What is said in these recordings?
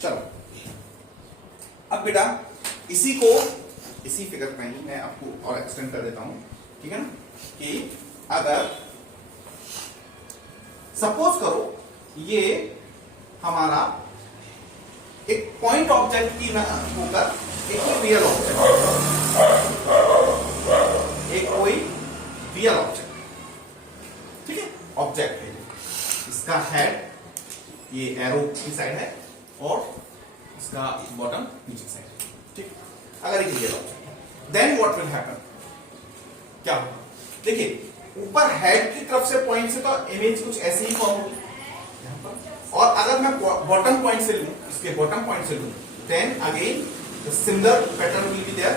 चलो अब बेटा इसी फिगर में ही मैं आपको और एक्सटेंड कर देता हूं, ठीक है ना, कि अगर सपोज करो ये हमारा एक पॉइंट ऑब्जेक्ट की होकर एक रियल ऑब्जेक्ट, एक कोई रियल ऑब्जेक्ट, ठीक है, ऑब्जेक्ट है, इसका हेड ये एरो की साइड है और इसका बॉटम नीचे साइड, ठीक। अगर एक real object, then what will happen, क्या होगा, देखिए ऊपर हेड की तरफ से पॉइंट से तो इमेज कुछ ऐसे ही फॉर्म होगी, और अगर मैं बॉटम पॉइंट से लूं, इसके बॉटम पॉइंट से लूं, then again the similar pattern will be there.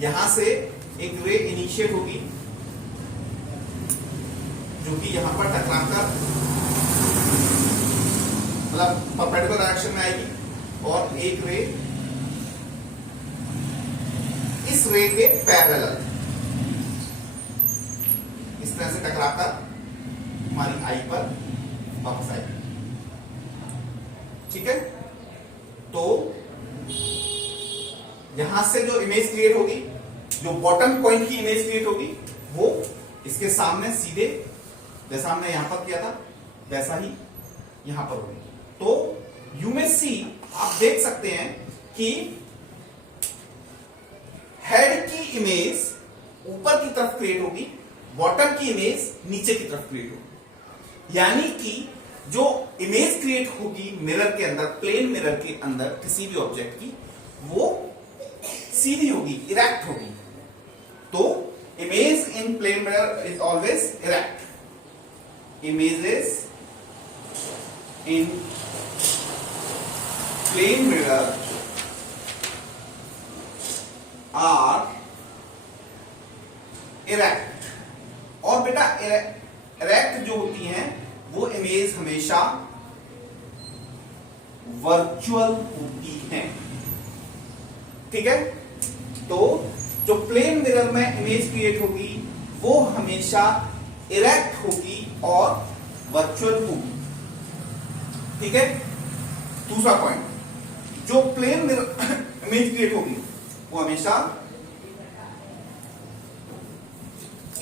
यहां से एक रे इनिशिएट होगी जो कि यहां पर टकराकर मतलब परपेंडिकुलर डायरेक्शन में आएगी, और एक रे इस रे के पैरेलल इस तरह से टकराकर हमारी आई पर वापस आएगी, ठीक है। तो यहां से जो इमेज क्रिएट होगी, जो बॉटम पॉइंट की इमेज क्रिएट होगी, वो इसके सामने सीधे जैसा हमने यहां पर किया था वैसा ही यहां पर होगी। तो यू में सी आप देख सकते हैं कि हेड की इमेज ऊपर की तरफ क्रिएट होगी, बॉटम की इमेज नीचे की तरफ क्रिएट होगी, यानी कि जो इमेज क्रिएट होगी मिरर के अंदर, प्लेन मिरर के अंदर किसी भी ऑब्जेक्ट की, वो सीधी होगी, इरेक्ट होगी। तो image in plane mirror is always erect, images in plane mirror are erect। और बेटा erect जो होती हैं वो इमेज हमेशा वर्चुअल होती हैं, ठीक है। तो जो प्लेन मिरर में इमेज क्रिएट होगी वो हमेशा इरेक्ट होगी और वर्चुअल होगी, ठीक है। दूसरा पॉइंट, जो प्लेन मिरर इमेज क्रिएट होगी वो हमेशा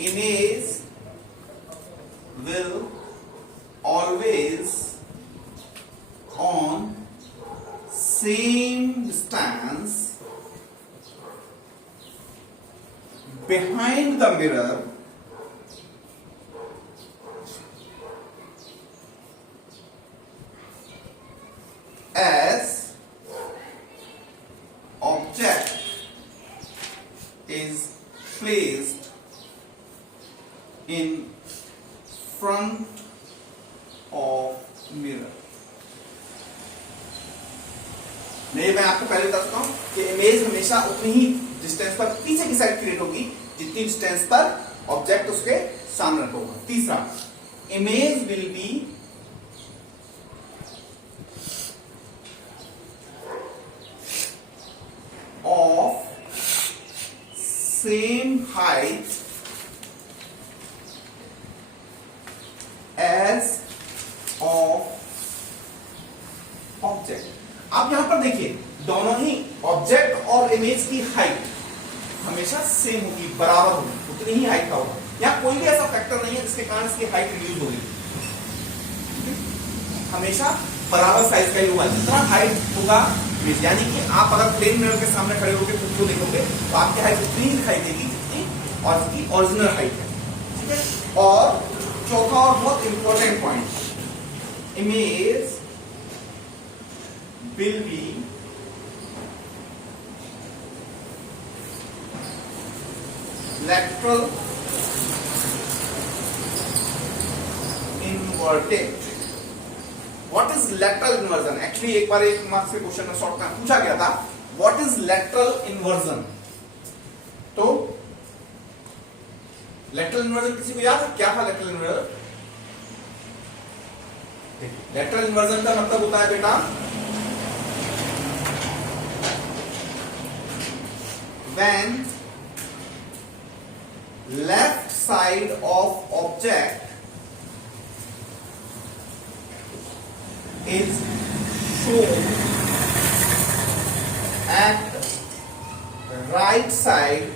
image will always on same distance behind the mirror as object is placed in front of mirror। मैं आपको पहले बता चुका हूं कि इमेज हमेशा उतनी ही डिस्टेंस पर पीछे की साइड क्रिएट होगी जितनी डिस्टेंस पर ऑब्जेक्ट उसके सामने रखा होगा। तीसरा, image will be of same height as of object। आप यहां पर देखिए दोनों ही ऑब्जेक्ट और इमेज की हाइट हमेशा सेम होगी, बराबर होगी, उतनी ही हाइट का होगा। यहां कोई भी ऐसा फैक्टर नहीं है जिसके कारण इसकी हाइट रिड्यूस होगी, हमेशा बराबर साइज का ही होगा जितना हाइट होगा। यानी कि आप अगर प्लेन मिरर के सामने खड़े होकर खुद को देखोगे तो आपकी हाइट उतनी ही दिखाई देगी जितनी और इसकी ओरिजिनल हाइट है, ठीक है। और चौथा और बहुत important point, image will be lateral inverted। What is lateral inversion? Actually एक बार एक मार्क्स के क्वेश्चन में शॉर्ट में पूछा गया था What is lateral inversion? तो lateral inversion किसी को याद है क्या था lateral inversion? lateral inversion का मतलब होता है बेटा when left side of object is shown at right side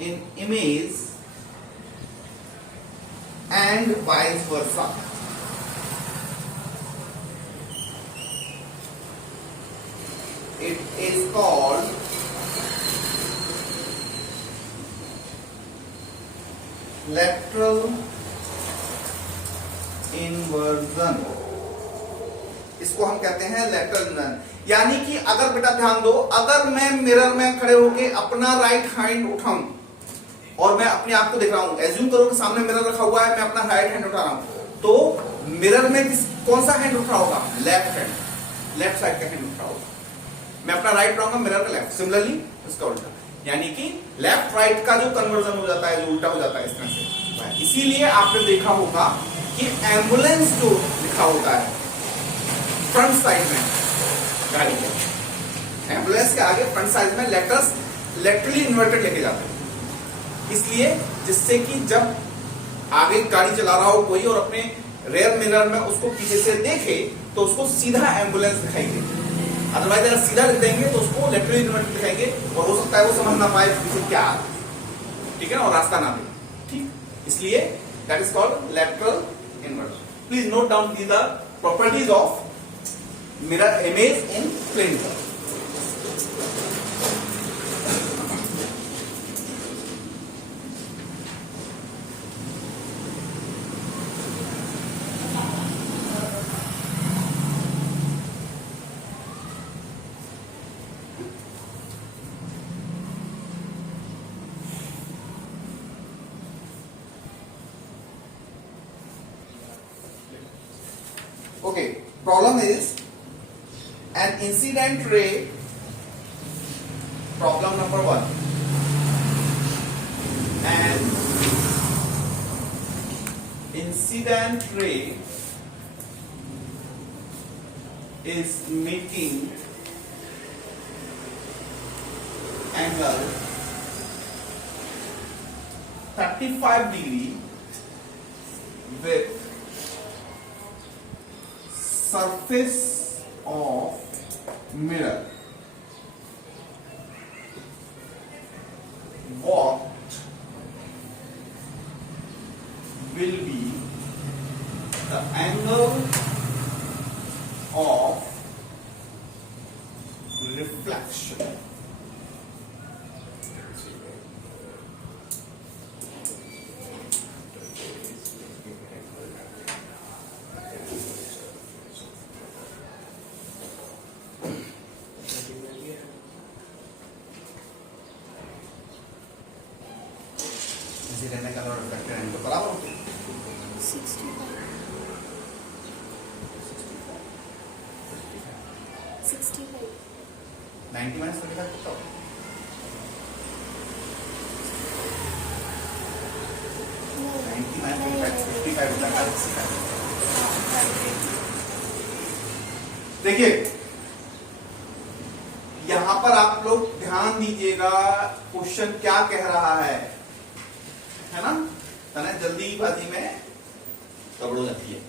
in image and vice versa. It is called lateral inversion. इसको हम कहते हैं lateral inversion. यानी कि अगर बेटा ध्यान दो, अगर मैं मिरर में खड़े होके अपना राइट हैंड उठाऊं और मैं अपने आप को देख रहा हूं, एज्यूम करो कि सामने मिरर रखा हुआ है, मैं अपना राइट हैंड उठा रहा हूं, तो मिरर में कौन सा हैंड उठा होगा? लेफ्ट हैंड, लेफ्ट साइड का हैंड उठा होगा. मैं अपना राइट उठाऊंगा, मिरर का लेफ्ट. सिमिलरली इसका उल्टा, यानी कि लेफ्ट राइट का जो कन्वर्जन हो जाता है, जो उल्टा हो जाता है इस तरह से. इसीलिए आपने देखा होगा कि एम्बुलेंस जो लिखा होता है फ्रंट साइड में गाड़ी के, एम्बुलेंस के आगे फ्रंट साइड में लेटर्स लेटरली इन्वर्टेड लेके जाते हैं. इसलिए जिससे कि जब आगे गाड़ी चला रहा हो कोई और अपने रेयर मिरर में उसको पीछे से देखे तो उसको सीधा एम्बुलेंस दिखाई दे. अदरवाइज अगर सीधा लिख देंगे तो उसको लेटरली इन्वर्टेड दिखाएंगे और हो सकता है वो समझ ना पाए पीछे क्या है, ठीक है ना, और रास्ता ना दे. ठीक, इसलिए that is called lateral inversion. Please note down these are properties of mirror image in plane colour. Okay, problem is an incident ray. Problem number 1. An incident ray is making angle 35 degree with surface of mirror. What will be the angle of reflection? का reflected angle तो बराबर होगा 65 90 minus 35 कितना होगा? 90 minus 55 होता है. देखिए यहां पर आप लोग ध्यान दीजिएगा, क्वेश्चन क्या कह रहा है ना, तने जल्दीबाजी में गड़बड़ हो जाती है.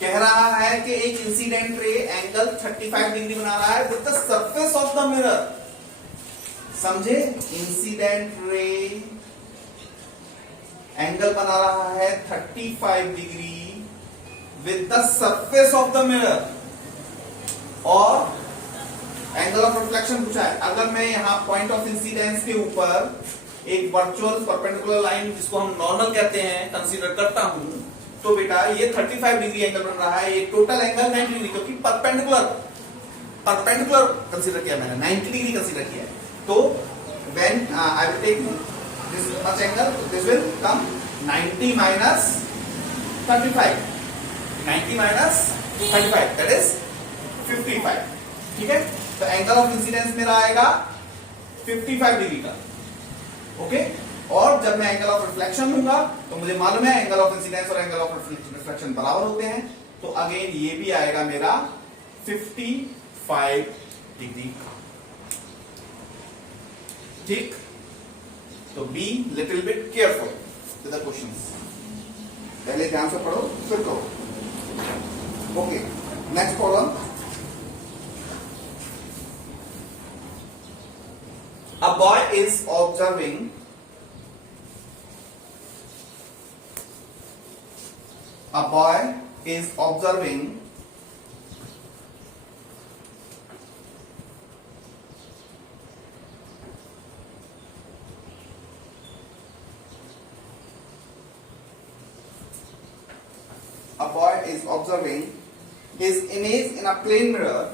कह रहा है कि एक इंसिडेंट रे एंगल 35 डिग्री बना रहा है with the surface of the mirror. समझे? इंसिडेंट रे एंगल बना रहा है 35 degree with the surface of the mirror और एंगल ऑफ रिफ्लेक्शन पूछा है. अगर मैं यहां पॉइंट ऑफ इंसिडेंस के ऊपर एक वर्चुअल परपेंडिकुलर लाइन जिसको हम नॉर्मल कहते हैं कंसीडर करता हूं तो बेटा ये 35 डिग्री एंगल बन रहा है. ये टोटल एंगल 90 डिग्री, क्योंकि परपेंडिकुलर कंसीडर किया मैंने, 90 डिग्री कंसीडर किया है. तो when I will take this much angle, this will come 90 minus 35, 90 minus 35 that is 55. ठीक है, तो एंगल ऑफ इंसिडेंस मेरा आएगा 55 डिग्री का. ओके, और जब मैं एंगल ऑफ रिफ्लेक्शन लूंगा तो मुझे मालूम है एंगल ऑफ इंसिडेंस और एंगल ऑफ रिफ्लेक्शन बराबर होते हैं. तो अगेन ये भी आएगा मेरा 55 डिग्री. ठीक, तो be little bit careful with the questions. पहले ध्यान से पढ़ो फिर करो। Okay, next problem. A boy is observing a boy is observing his image in a plane mirror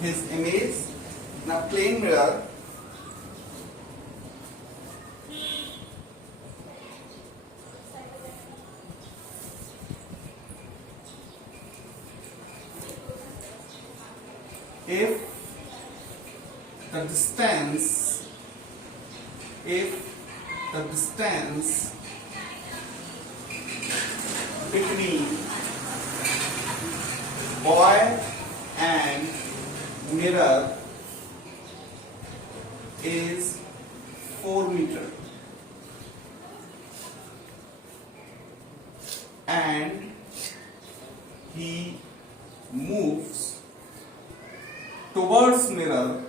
his image in a plane mirror if the distance between boy and mirror is 4 meter and he moves towards mirror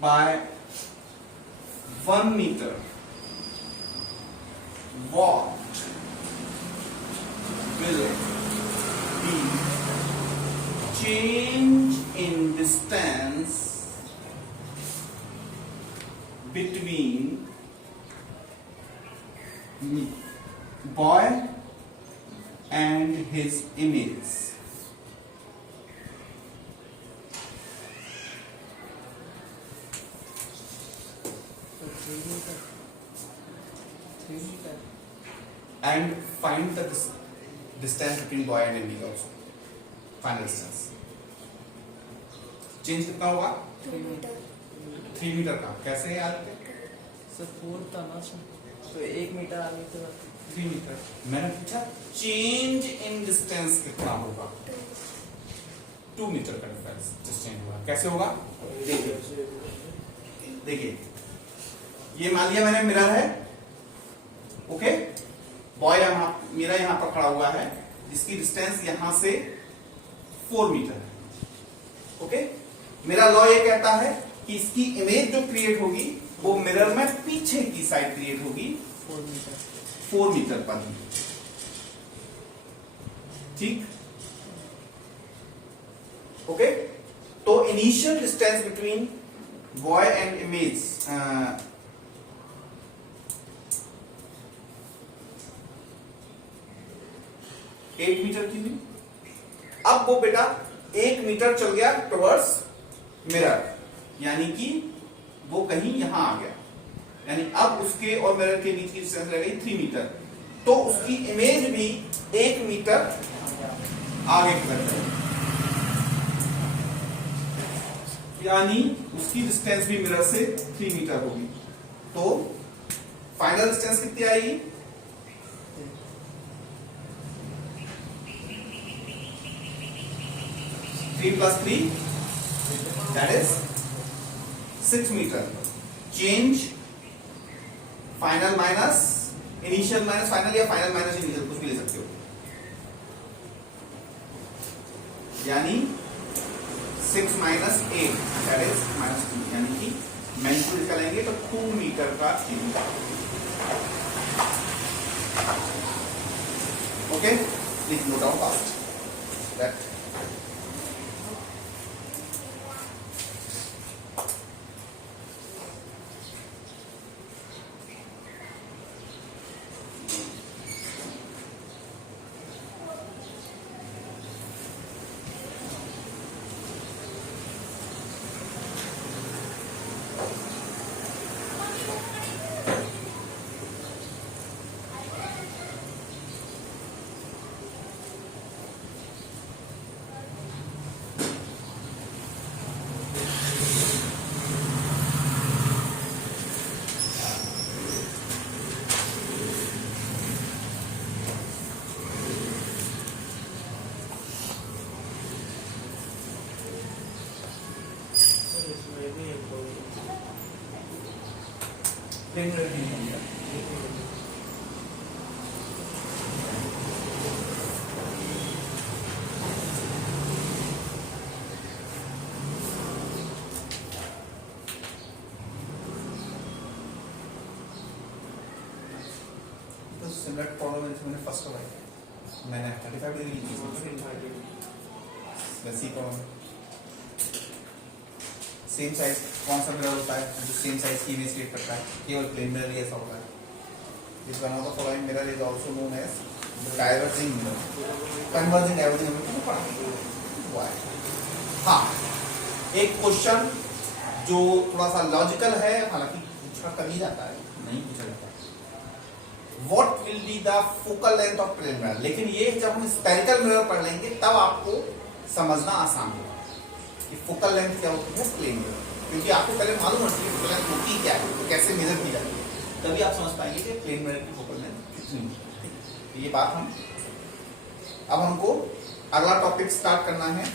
by 1 meter, what will be change in distance between boy and his image? And find the distance between boy and image also. Final distance. Change कितना होगा? 3 metre. 3 metre का कैसे याद थे? Sir 4 था ना sir, तो 1 metre आगे के बाद 3 मीटर। मैंने पूछा चेंज इन डिस्टेंस कितना होगा? 2 मीटर का डिस्टेंस चेंज होगा। कैसे होगा? देखिए, ये मान लिया मैंने मिरर है, ओके, बॉय यहां, मेरा यहां पर खड़ा हुआ है, जिसकी डिस्टेंस यहां से 4 मीटर है, ओके। मेरा लॉ ये कहता है कि इसकी इमेज जो क्रिएट होगी वो मिरर में पीछे की साइड क्रिएट होगी 4 मीटर पर ही, ठीक, ओके। तो initial distance between boy and image 8 metre की हुई। अब वो बेटा 1 मीटर चल गया टुवर्ड्स मिरर, यानी कि वो कहीं यहां आ गया, यानी अब उसके और मिरर के बीच की डिस्टेंस रह गई 3 मीटर। तो उसकी इमेज भी 1 मीटर आगे की तरफ है, यानी उसकी डिस्टेंस भी मिरर से 3 मीटर होगी। तो फाइनल डिस्टेंस कितनी आएगी? 3 plus 3, that is 6 meter. Change final minus initial minus final या final minus initial, कुछ भी ले सकते हो, यानी 6 minus 8, that is minus 2, यानी कि मैग्नीट्यूड इसका लेंगे तो 2 मीटर का change. Okay, please note down fast that. Plane mirror नहीं होगा। तो सिमिलर प्रॉब्लम मैंने फर्स्ट कराई, मैंने 35 डिग्री ली, वैसी प्रॉब्लम। सेम साइज कौन सा मिरर होता है जो सेम साइज की इमेज क्रिएट करता है? केवल प्लेन मिरर ही ऐसा होता है। This one of the following mirror is also known as diverging mirror. Converging diverging mirror को पढ़ेंगे। व्हाई? हाँ, एक क्वेश्चन जो थोड़ा सा लॉजिकल है, हालांकि पूछा कभी जाता है, नहीं पूछा जाता। What will be the focal length of plane mirror? लेकिन ये जब हम स्पेरिकल मिरर पढ़ लेंगे तब आपको समझना आसान होगा कि फोकल लेंथ क्या होती है प्लेन मिरर, क्योंकि आपको पहले मालूम होती है फोकल लेंथ होती क्या है, तो कैसे मेजर की जाती है, तभी आप समझ पाएंगे कि प्लेन मिरर की फोकल लेंथ कितनी है। ये बात हम अब हमको अगला टॉपिक स्टार्ट करना है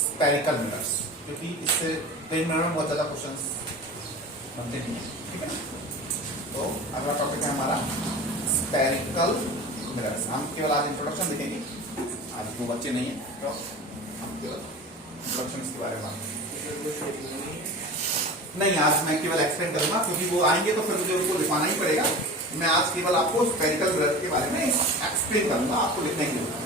स्पेरिकल मिरर्स, क्योंकि इससे प्लेन मिरर में बहुत ज्यादा क्वेश्चन बनते नहीं है। ठीक है, तो अगला टॉपिक है हमारा स्पेरिकल मिरर्स। हम केवल आज इंट्रोडक्शन देखेंगे, आज दो बच्चे नहीं है तो हम केवल इंट्रोडक्शन के बारे में नहीं, आज मैं केवल एक्सप्लेन करूंगा, क्योंकि वो आएंगे तो फिर मुझे उनको लिखवाना ही पड़ेगा। मैं आज केवल आपको स्पेरिकल मिरर के बारे में एक्सप्लेन करूंगा, आपको लिखने की जरूरत है।